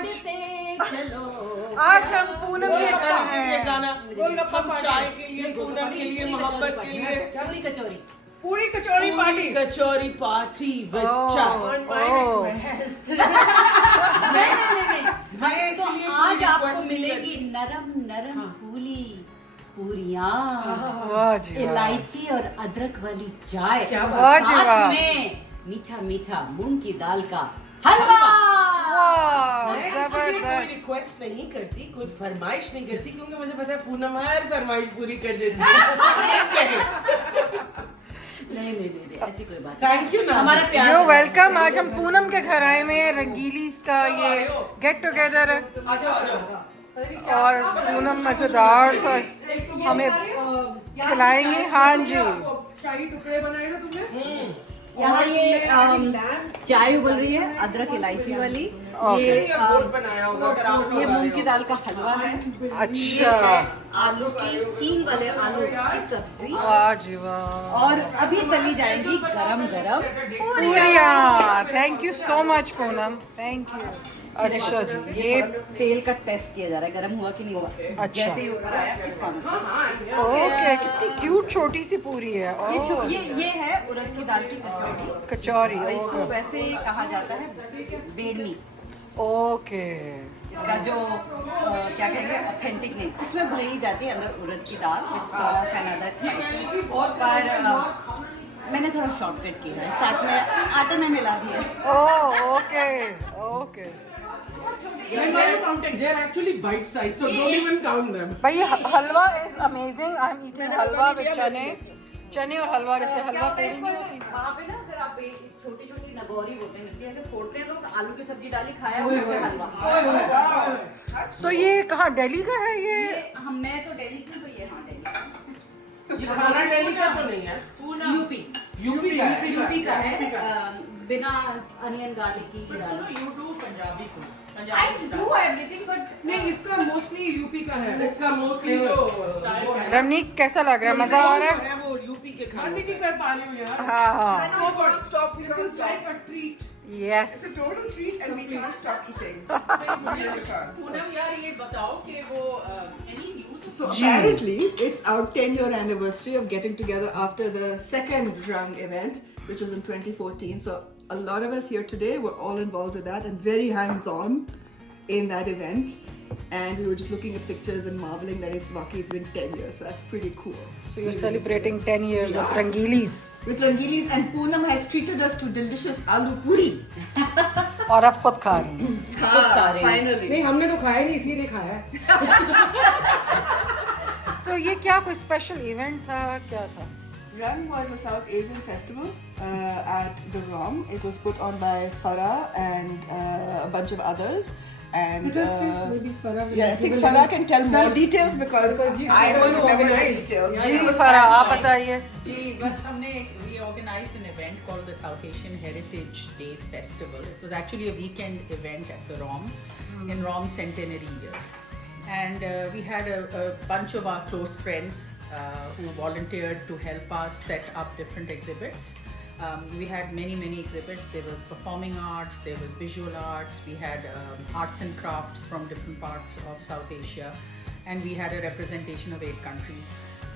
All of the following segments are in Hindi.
चलो आज हम पूनम के घर ये हैं। गाना हम चाय के लिए, पूनम के लिए, मोहब्बत के लिए, पूरी कचौरी पूरी कचौरी पार्टी। कचौरी पार्टी with चाय। On my request। नहीं मैं तो इसलिए आज कोई आपको request नहीं मिलेगी नरम नरम फूली पूरियां, वाह जी वाह। इलायची और अदरक वाली चाय, क्या और बात जी, साथ वाह। में मीठा मीठा मूंग की दाल का हलवा। वाह, मैं इसलिए कोई जबरदस्त। रिक्वेस्ट नहीं करती, कोई फरमाइश नहीं करती, क्योंकि मुझे पता है पूनम हर फरमाइश पूरी कर देती है। नहीं ऐसी कोई बात Thank you, नाज़िम। हमारा प्यार यो है। वेलकम। आज हम पूनम के घर आए हुए हैं। रंगीली का ये गेट टुगेदर है आ जाओ, आ जाओ। और पूनम मजेदार सा हमें खिलाएंगे। हाँ जी, शाही टुकड़े बनाए ना तुमने? यहाँ ये चाय उबल रही है अदरक इलायची वाली। ये ये बोर्ड बनाया होगा अगर आप ये मूंग की दाल का हलवा है। अच्छा। आलू की 3 वाले आलू की सब्जी, वाह जी वाह। और अभी तली जाएंगी गरम गरम पूरियां। Thank you so much Poonam, thank you. अच्छा जी, ये तेल का टेस्ट किया जा रहा है, गरम हुआ कि नहीं हुआ। अच्छा। जैसे ही ऊपर आया इसका मतलब। ओके, कितनी क्यूट छोटी सी पूरी है। ये है उड़द की दाल की कचौड़ी। कचौरी। और इसको ओके वैसे कहा जाता है बेड़नी। ओके। इसका जो क्या कहेंगे ऑथेंटिक नेम, इसमें भरी जाती है अंदर उड़द की दाल विद सौंफ एंड अदर स्पाइसेस। पर मैंने थोड़ा शॉर्टकट किया है, साथ में आटे में मिला दिया। Oh okay okay. They're actually bite size, so don't even count them. भाई ये halwa is amazing. I am eating halwa with chane और हलवा। जैसे हलवा पूरी नहीं होती। वहाँ पे ना अगर आप छोटी छोटी नगौरी बोलते हैं, मिलती है, ऐसे फोड़ते हैं लोग, आलू की सब्जी डाली खाया हलवा। सो ये कहाँ, दिल्ली का है ये? मैं तो दिल्ली की हूँ, तो ये हाँ दिल्ली का। ये खाना दिल्ली का तो नहीं है, यूपी यूपी का है। यूपी का है। बिना अनियन गार्लिक की दाल। I do everything, but नहीं, इसका मोस्टली यूपी का है। इसका मोस्टली वो है रमनीक कैसा लग रहा है? मजा आ रहा है? वो यूपी के बात खाने ही नहीं कर पा रही हूँ यार। हाँ हाँ। No, but stop. This is like a treat. Yes. total treat and we can't stop eating. Poonam यार ये बताओ कि वो any news? So apparently it's our 10-year anniversary of getting together after the second Rang event, which was in 2014. So a lot of us here today were all involved with that and very hands-on in that event. And we were just looking at pictures and marveling that it's been 10 years. So that's pretty cool. So you're celebrating 10 years of Rangilis. With Rangilis, and Poonam has treated us to delicious aloo puri. और आप खुद खा रही हैं। Finally. नहीं, हमने तो खाया नहीं, इसीलिए खाया है। तो ये क्या कोई स्पेशल इवेंट था, क्या था? Rang was a South Asian festival at the ROM. It was put on by Farah and a bunch of others. And Let us see, maybe Farah will- yeah, I think will- Farah can tell more details because Because you- I you're the don't one who remember the organized. details. जी फरा, आप बताइए। जी बस हमने we organized an event called the South Asian Heritage Day Festival. It was actually a weekend event at the ROM in ROM centenary year, and we had a bunch of our close friends who volunteered to help us set up different exhibits. We had many exhibits. There was performing arts, there was visual arts, we had arts and crafts from different parts of South Asia, and we had a representation of 8 countries.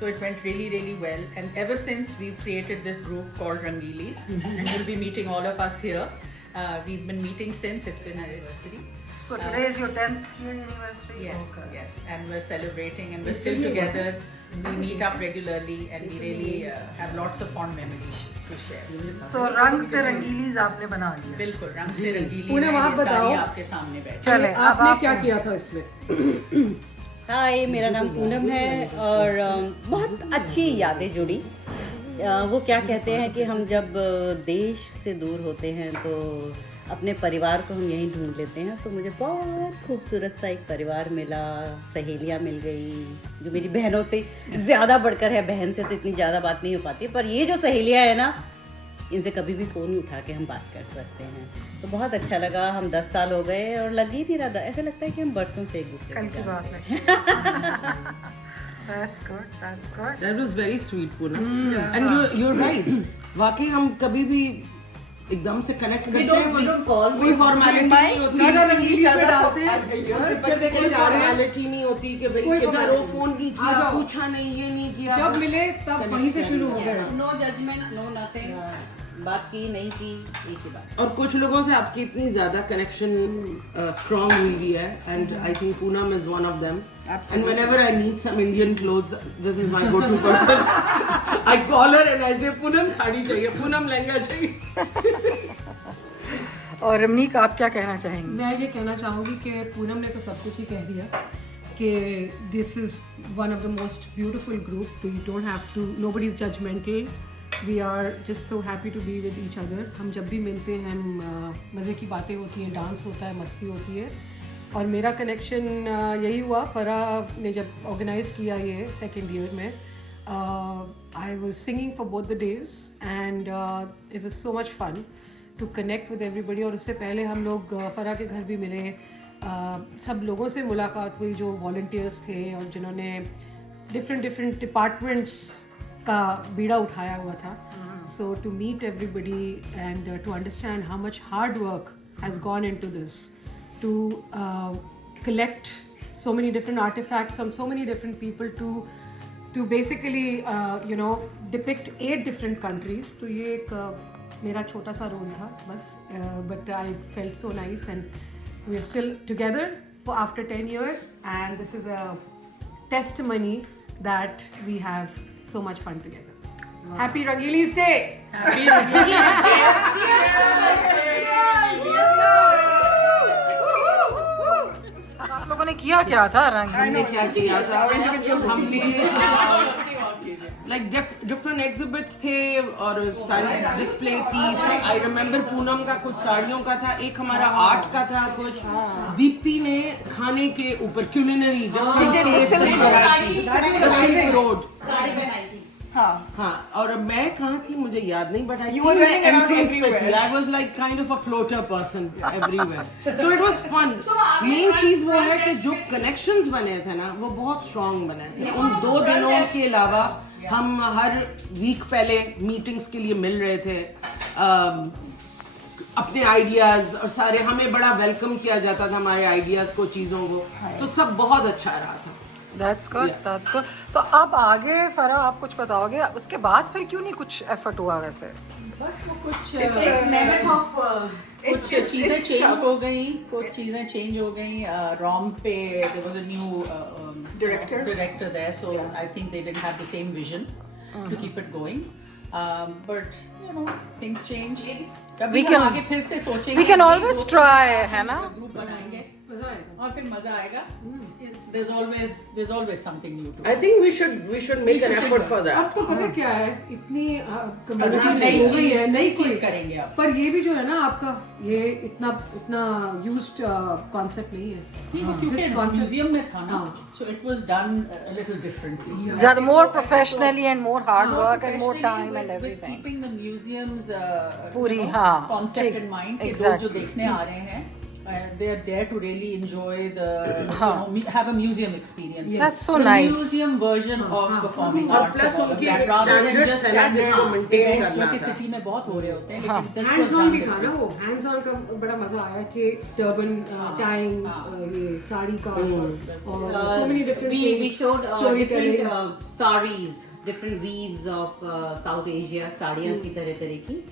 So it went really well, and ever since we've created this group called Rangilis, and you'll be meeting all of us here. We've been meeting since it's been a city. So today is your 10th year anniversary? Yes, and we're celebrating, and we're still together. We meet up regularly, and we really have lots of fond memories to share. So रंग से रंगीलीज आपने बना लिया। बिल्कुल, रंग से रंगीली पूनम, आप ये सारी बताओ। आपके सामने बैठी। चले, अब आपने आप क्या किया था इसमें? हाय, मेरा नाम पूनम है और बहुत अच्छी यादें जुड़ी। वो क्या कहते हैं कि हम जब देश से दूर होते हैं तो अपने परिवार को हम यहीं ढूंढ लेते हैं। तो मुझे बहुत खूबसूरत सा एक परिवार मिला, सहेलियाँ मिल गई जो मेरी बहनों से ज़्यादा बढ़कर है। बहन से तो इतनी ज़्यादा बात नहीं हो पाती, पर ये जो सहेलियाँ हैं ना, इनसे कभी भी फ़ोन उठा के हम बात कर सकते हैं। तो बहुत अच्छा लगा। हम 10 साल हो गए और लग ही नहीं रहा, ऐसा लगता है कि हम बरसों से एक दूसरे कल को की बात जानते हैं। है। That's good. That was very sweet, Poonam. And you're right. वाकई हम कभी भी एकदम से कनेक्ट करते don't- हैं we don't call. कोई फॉर्मेलिटी नहीं होती ज्यादा रंगीली पे डालते हैं और पिक्चर देखने जा रहे हैं फॉर्मेलिटी नहीं होती कि भाई कोई किधर हो, formality फोन की आ किया, जाओ। पूछा नहीं, ये नहीं किया, जब बस मिले तब connect वहीं से कर शुरू लिया। हो गए नो जजमेंट, नो नथिंग, बात की नहीं की, एक ही बात। और कुछ लोगों से आपकी इतनी ज्यादा कनेक्शन स्ट्रांग हुई है and I think Poonam is one of them and whenever I need some Indian clothes this is my go to person I call her and I say Poonam sari चाहिए, पूनम लहंगा चाहिए। और रमनीक आप क्या कहना चाहेंगे? मैं ये कहना चाहूँगी कि पूनम ने तो सब कुछ ही कह दिया कि this is one of the most beautiful group, we don't have to, nobody is judgmental, we are just so happy to be with each other. हम जब भी मिलते हैं हम मज़े की बातें होती हैं, डांस होता है, मस्ती होती है। और मेरा कनेक्शन यही हुआ, फराह ने जब ऑर्गेनाइज़ किया ये सेकेंड ईयर में, I was singing for both the days and it was so much fun to connect with everybody. और उससे पहले हम लोग फराह के घर भी मिले, सब लोगों से मुलाकात हुई जो वॉल्टियर्स थे और जिन्होंने डिफरेंट डिपार्टमेंट्स का बीड़ा उठाया हुआ था। So to meet everybody and to understand how much hard work has gone into this to collect so many different artifacts from so many different people to basically depict 8 different countries. तो ये एक मेरा छोटा सा रोल था बस, but I felt so nice and we are still together for after 10 years and this is a testimony that we have so much fun together. Happy Rangilis Day! आप लोगों ने किया क्या था रंग? हमने क्या किया था, हमने लाइक डिफरेंट एग्जिबिट्स थे और सारी डिस्प्ले थी। आई रिमेम्बर पूनम का कुछ साड़ियों का था, एक हमारा आर्ट का था, कुछ दीप्ति ने खाने के ऊपर क्यूलिनरी रोड। हाँ, और मैं कहाँ थी मुझे याद नहीं, but I was like kind of a floater person everywhere, so it was fun. Main चीज वो है कि जो कनेक्शंस बने थे ना वो बहुत स्ट्रांग बने थे। उन 2 दिनों के अलावा हम हर वीक पहले मीटिंग्स के लिए मिल रहे थे, अपने आइडियाज, और सारे हमें बड़ा वेलकम किया जाता था हमारे आइडियाज को, चीज़ों को, तो सब बहुत अच्छा रहा था। That's good, that's good. तो अब आगे फराह आप कुछ बताओगे, उसके बाद फिर क्यों नहीं कुछ एफर्ट हुआ वैसे? बस वो कुछ चीज़ें चेंज हो गई, रॉम पे there was a new director there, so I think they didn't have the same vision to keep it going, but things change. कभी हम आगे फिर से सोचेंगे, We can always try, है ना? ग्रुप बनाएंगे मज़ा आएगा। और फिर मजा आएगा। There's always something new to I think we should make an effort for that. अब तो पता क्या है, इतनी नई कम्युनिटी है, नई चीज चीज करेंगे अब। पर ये भी जो है ना आपका, ये इतना यूज्ड कॉन्सेप्ट नहीं है। क्योंकि This concept- म्यूजियम में था ना, हाँ। so it was done a little differently. ज़्यादा more professionally and more hard work and more time and with everything. keeping the museum's पूरी, हाँ, concept ठीक, in mind कि लोग exactly. जो देखने आ रहे हैं, they are there to really enjoy the have a museum experience. That's so the nice. museum version of performing और arts plus and all of उनके that, rather than standards just है ना, जिसको standard maintain events करना जो कि था। सिटी में बहुत हो रहे होते हैं, लेकिन this was hands on done भी था ना, different. वो हैंड्स ऑन का बड़ा मजा आया कि टर्बन टाइंग, ये साड़ी का और so many different we things, showed storytelling. different sarees, different weaves of South Asia, साड़ियाँ की तरह की,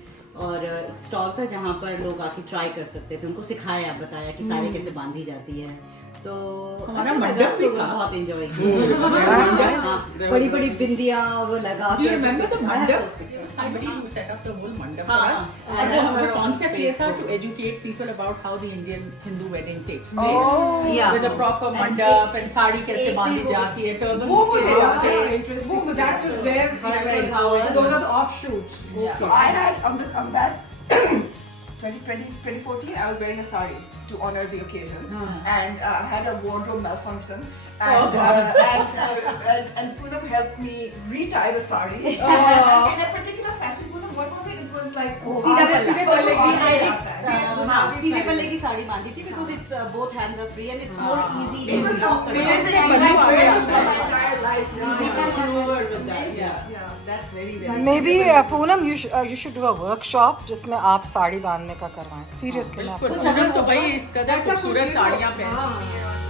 और एक स्टॉल था जहाँ पर लोग आके ट्राई कर सकते थे, उनको सिखाया, बताया कि साड़ी कैसे बांधी जाती है। तो हमारा अच्छा मंडप भी लगा, था। बहुत एंजॉय किया। बड़ी बड़ी बिंदियाँ वो लगा Do you के- remember the I have mandap? photos. Somebody who set up the whole mandap हाँ, for us. I And have the her concept ये था Facebook. to educate people about how the Indian Hindu wedding takes place. Yeah. With a proper And mandap and sari कैसे एक बांधी भी वो- जाती है, turbans वो कैसे मुझे जाते याद हैं। Interesting. So that was where That was how it those was. are the offshoots. So I had on that 2014, I was wearing a sari to honor the occasion, and I had a wardrobe malfunction, and and Poonam helped me retie the sari in a particular fashion. Poonam, what was it? It was like सीधे पल्ले की हाँ, सीधे पल्ले की साड़ी बांधी थी because it's both hands are free and it's more easy. It was to walk around. amazing. I like wear it for my entire life. Yeah. That's very, very Maybe Poonam you should do a workshop जिसमें आप साड़ी बांधने का करवाएं. Seriously. बिल्कुल। पूनम तो भाई इस कदर खूबसूरत साड़ियाँ पहनती है।